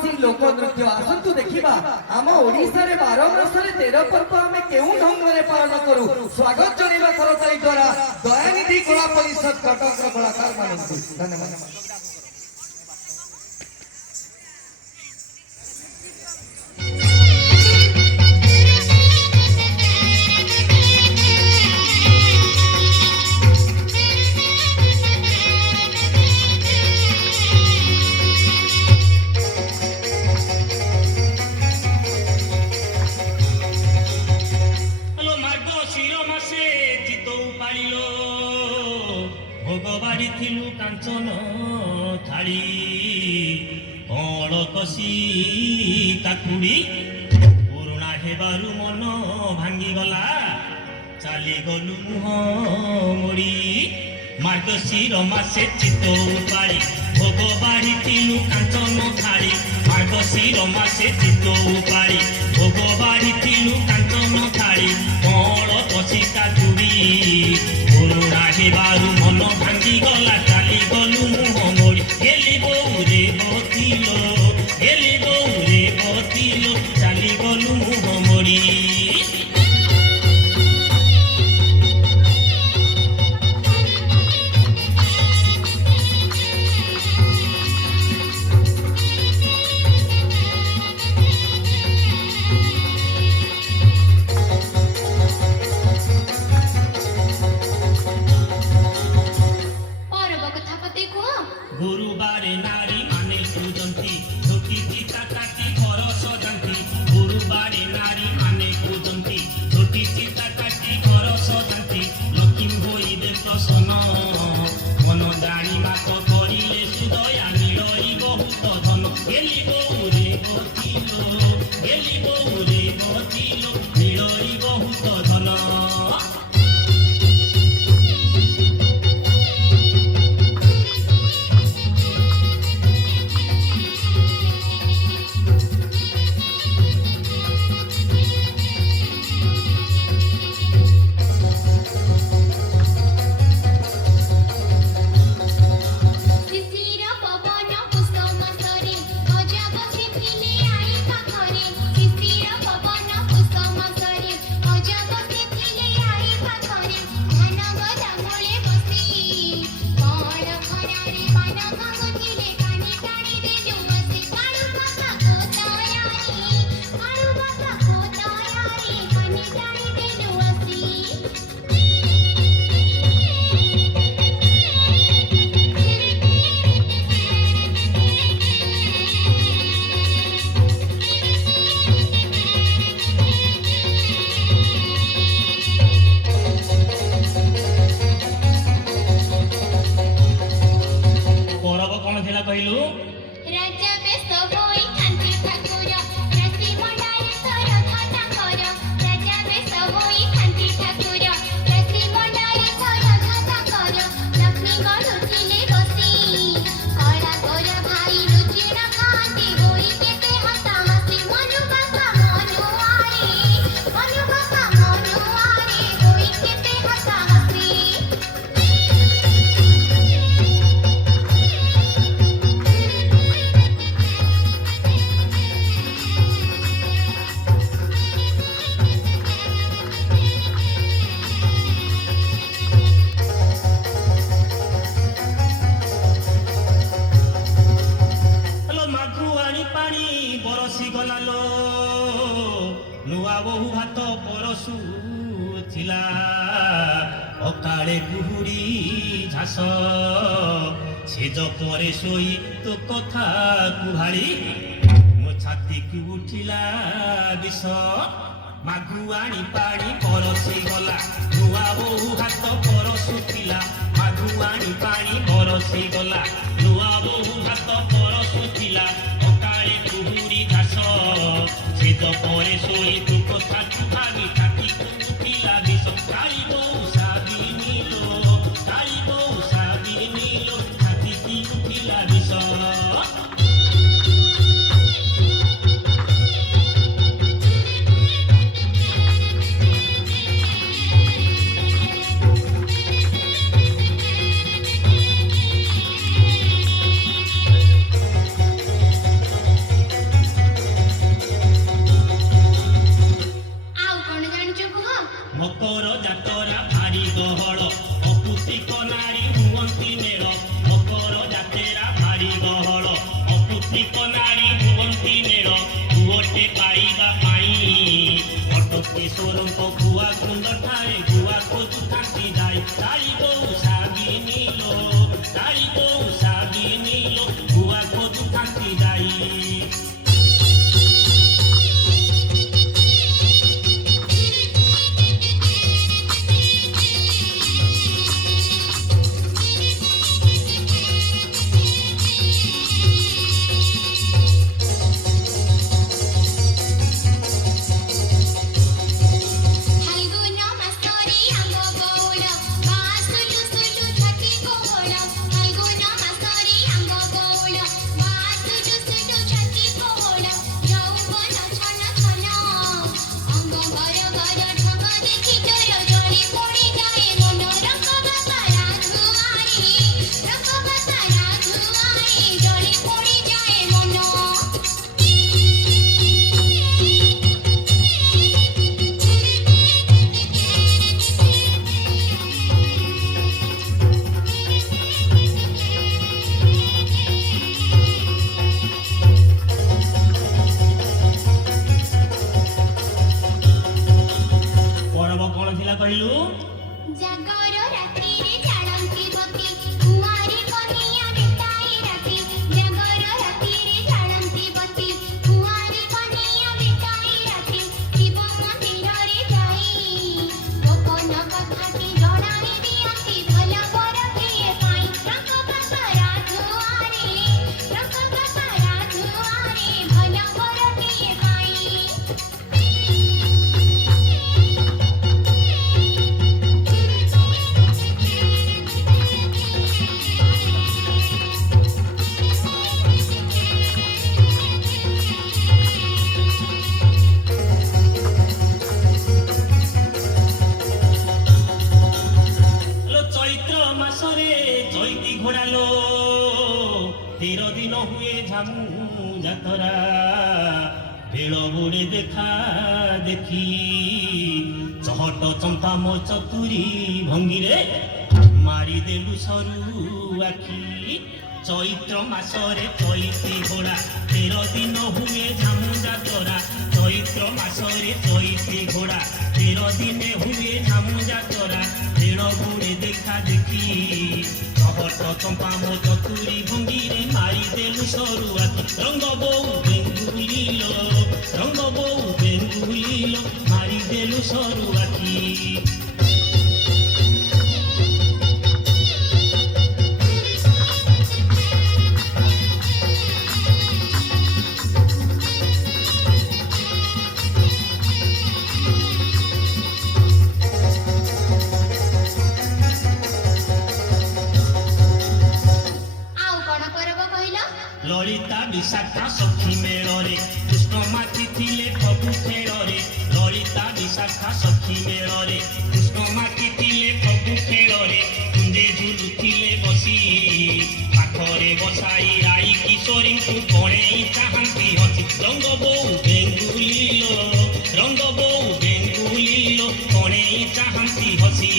आदिवासी लोक नृत्य आसतु देखा आम ओडिशा रे 12 मासरे 13 पर्व आम केउ ढंग रे पालन करू। स्वागत जणेबा करताई द्वारा दयानिधि कला परिषद कटक कलाकार मानकु धन्यवाद। भोगबाड़ी थिलु कांचन थाली कसी काकुड़ी पुरुणा हेबारु मन भांगी गला चाली गलु मुह मोड़ी मार्गशीर मासे चितौ पाली भोगबाड़ी थिलु कांचन थाली मार्गशीर मासे चितौ पाली भोगबाड़ी थिलु कांचन थाली कसी काकुड़ी पुरुणा हेबारु मन भांगी गला चाली गलु मुह मोड़ी गेली बौरे बतिलो गेली बौरे बतिलो चाली गलु मुह मोड़ी। गुरुबारे नारी माने पूजंती धोती चिता काटी घर सजांती गुरुबारे नारी माने पूजंती धोती चिता काटी घर सजांती लक्ष्मी होई दे प्रसन्न मन जानी मात करिले सुदया मिलई बहुत धन गेली बौरे बतिलो गेली बौरे बतिलो मिलई बहुत धन। नुआ बहु भात परसु थिला अकाले कुहुड़ी झास सेज परे सोई तो कथा कुहाड़ी मो छाती की उठिला विष मागुआणी पानी परसी गला नुआ बहु भात परसु थिला मागुआणी पानी परसी गला नुआ बहु भात परसु थिला अकाले कुहुड़ी झास सेज परे सोई तो कथा कुहाड़ी छाती की उठिला विष काली बहु साबी नीलो काली बहु साबी नीलो छाती की उठिला विष। ଅନେକ ନାରୀ ହୁଅନ୍ତି ମେଳ ପୁଅଟେ ପାଇବା ପାଇଁ ଅଟକେଶ୍ୱରଙ୍କ ଗୁଆ କୁଣ୍ଡ ଠାରେ ଗୁଆ ଖୋଜୁଥାନ୍ତି ଯାଇ ତାଳି ବୋଉ ସାବିନୀ ଲୋ ତାଳି ବୋଉ ସାବିନୀ ଲୋ ଗୁଆ ଖୋଜୁଥାନ୍ତି ଯାଇ। ଜାଗର ରାତ୍ରିରେ ଜାଳନ୍ତି ବତି କୁଆଁରୀ କନିଆ ବିତାଇ ରାତି ଜାଗର ରାତ୍ରିରେ ଜାଳନ୍ତି ବତି କୁଆଁରୀ କନିଆ ବିତାଇ ରାତି ଶିବ ମନ୍ଦିରରେ ଯାଇ ଗୋପନ କଥାଟି ଜଣାଇ ଦିଅନ୍ତି ଭଲ ବର କିଏ ପାଇଁ ରଙ୍କ ବାପା ରାଜୁଆରେ ଭଲ ବର କିଏ ପାଇଁ। চৈতি ঘোড়ালো 13 দিন হুয়ে ঝামু যাতরা বেল বুড়ে দেখা দেখি চহট চম্পা মো চতুরি ভঙ্গিরে মারিদেলু সরু আখি চৈত্র মাসরে চৈতি ঘোড়া 13 দিন হুয়ে ঝামু যাতরা চৈত্র মাসরে চৈতি ঘোড়া 13 দিনে হুয়ে ঝামু যাতরা বেল বুড়ে দেখা দেখি চহট চম্পা মো চতুরি ভঙ্গিরে মারিদেলু সরু আখি রঙ্গ বউ বেঙ্গুলিল মারিদেলু সরু আখি। ললিতা বিশাখা সখী মেଳରେ কৃষ্ণ মাতি ଥିଲେ ପ୍ରଭୁ ଖେଳରେ ଲଳିତା ବିଶାଖା ସଖୀ ମେଳରେ କୃଷ୍ଣ ମାତି ଥିଲେ ପ୍ରଭୁ ଖେଳରେ କୁଞ୍ଜେ ଝୁଲୁଥିଲେ ବସି ପାଖରେ ବସାଇ ରାଇ କିଶୋରୀଙ୍କୁ କଣେଇ ଚାହାନ୍ତି ହସି ରଙ୍ଗ ବୋଉ ବେଙ୍ଗୁଲିଲ କଣେଇ ଚାହାନ୍ତି ହସି।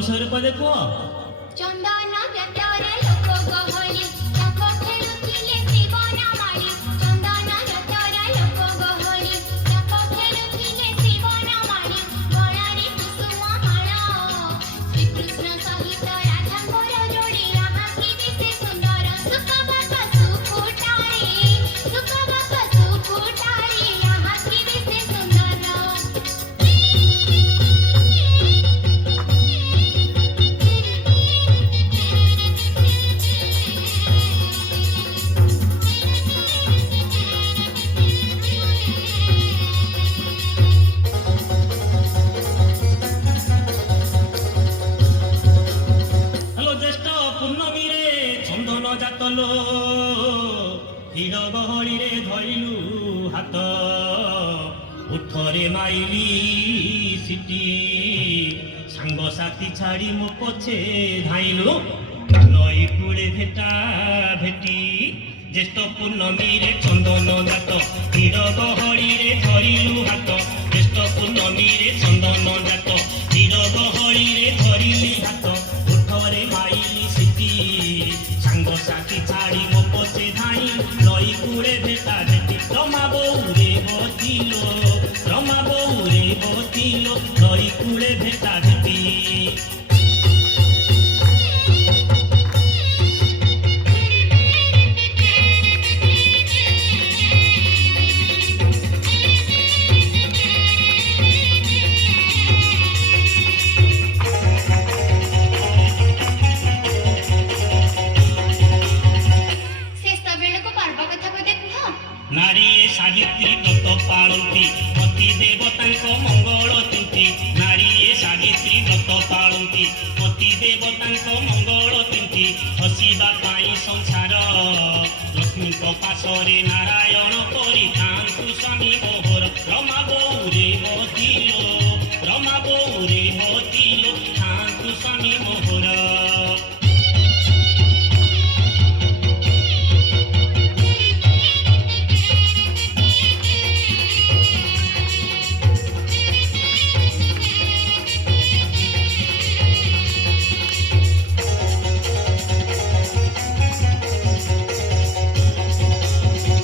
ବିଷୟରେ ପଦେ କୁହ। ଚନ୍ଦନ ଜଟରେ ଲୋକ ଗହଳି ତାଙ୍କ ଖେଳୁଥିଲେ ଶିବନା ମାଳି ଚନ୍ଦନ ଜଟରେ ଲୋକ ଗହଳି ତାଙ୍କ ଖେଳୁଥିଲେ ଶିବନା ମାଳି ଗଳାରେ କୁସୁମ ମାଳ ଶ୍ରୀକୃଷ୍ଣ ସହିତ ଲୋ ଭିଡ଼ ଗହଳିରେ ଧରିଲୁ ହାତ ଉଠରେ ମାଇଲି ସିଟି ସାଙ୍ଗସାଥି ଛାଡ଼ି ମୋ ପଛେ ଧାଇଲୁ ନଈ କୂଳେ ଭେଟା ଭେଟି ଜ୍ୟେଷ୍ଠ ପୂର୍ଣ୍ଣମୀରେ ଚନ୍ଦନ ଜାତ ଭିଡ଼ ଗହଳିରେ ଧରିଲୁ ହାତ ଜ୍ୟେଷ୍ଠ ପୂର୍ଣ୍ଣମୀରେ ଚନ୍ଦନ ଜାତ ଭିଡ଼ ଗହଳିରେ ଧରିଲି ହାତ ଉଠରେ ମାଇଲି ସିଟି ସାଙ୍ଗସାଥି ଛାଡ଼ି ମୋ ପଛେ ଧାଇଁ ନଈ କୂଳେ ଭେଟା ଭେଟି ରମା ବଉରେ ବସିଲୋ ରମା ବଉରେ ବସିଲୋ ନଈ କୂଳେ ଭେଟା ଭେଟି ଶେଷ ବେଳକୁ ପର୍ବ କଥା ବୋଧେ କୁହ। ନାରୀ ଏ ସାବିତ୍ରୀ ବ୍ରତ ପାଳନ୍ତି ପତି ଦେବତାଙ୍କ ମଙ୍ଗଳ ତୁନ୍ତି ନାରୀ ଏ ସାବିତ୍ରୀ ବ୍ରତ ପାଳନ୍ତି ପତି ଦେବତାଙ୍କ ମଙ୍ଗଳ ତୁନ୍ତି ହସିବା ପାଇଁ ସଂସାର ଲକ୍ଷ୍ମୀଙ୍କ ପାଶରେ ନାରାୟଣ କରିଥାନ୍ତୁ ସ୍ୱାମୀ ମୋହର ରମା ବଉରେ ବସିଲୋ ରମା ବଉରେ ବସିଲୋ ଥାନ୍ତୁ ସ୍ୱାମୀ ମୋହର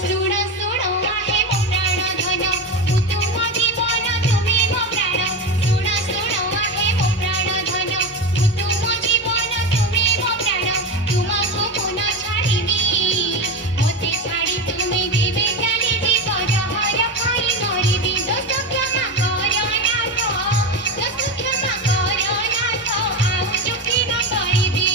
ଶୁଣ ଶୁଣ ଆହେ ମୋ ପ୍ରାଣ ଧନ ମୁଁ ତୁମ ଜୀବନ ତୁମେ ମୋ ପ୍ରାଣ ଶୁଣ ଶୁଣ ଆହେ ମୋ ପ୍ରାଣ ଧନ ମୁଁ ତୁମ ଜୀବନ ତୁମେ ମୋ ପ୍ରାଣ ତୁମକୁ ପୁନ ଛାଡ଼ିବି ମୋତେ ଛାଡ଼ି ତୁମେ ଦେବେ ଚାଲି ଯିବ ଜହର ଖାଇ ମରିବି ଦୋଷ କ୍ଷମା କର ନାଥ ଦୋଷ କ୍ଷମା କର ନାଥ ଆଉ ଚୁପି ନ କରିବି।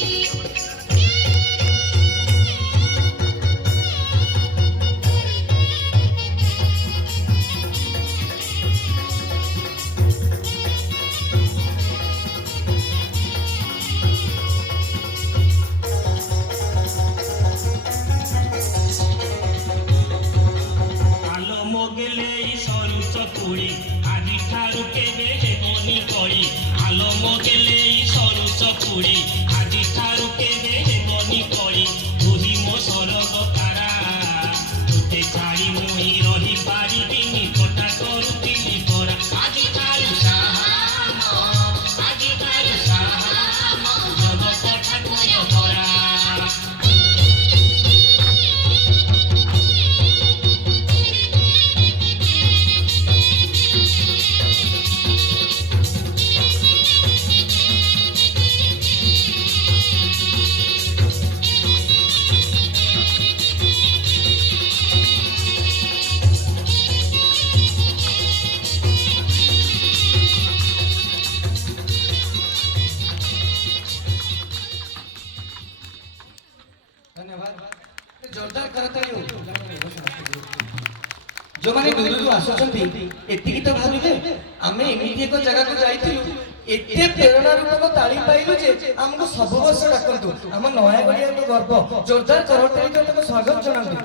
ଆଲୋ ମୋଗେଲେ ସରୁ ଚକୁଳି ଆଜି ଠାରୁ କେବେ ହେବନି କଳି ଆଲୋ ମୋଗେଲେ ସରୁ ଚକୁଳି ଆଜି ଠାରୁ କେବେ ହେବନି କଳି ତୁହି ମୋ ସରଗ ତାରା ତୋତେ ଛାଡ଼ି ମୁଇଁ ରହିପାରିବିନି କଟା କରୁଥିଲି ପରା ଆଜି ଠାରୁ ସାହାମ ଆଜି ଠାରୁ ସାହାମ ଜଗତ ଠାକୁର ପରା ଧନ୍ୟବାଦ ଜୋରଦାର କରତାଳି ହଉ ଯୋଉମାନେ ଦୂରରୁ ଆସୁଛନ୍ତି ଏତିକି ତ ଭାବିବେ ଆମେ ଏମିତି ଏକ ଜାଗାକୁ ଯାଇଥିଲୁ ଏତେ ପ୍ରେରଣା ରୂପକ ତାଳି ପାଇଲୁ ଯେ ଆମକୁ ସବୁ ବର୍ଷ ଡାକନ୍ତୁ ଆମ ନୟାଗଡ଼ିଆଙ୍କ ଗର୍ବ ଜୋରଦାର କରତାଳି ତାଙ୍କୁ ସ୍ୱାଗତ ଜଣାନ୍ତୁ।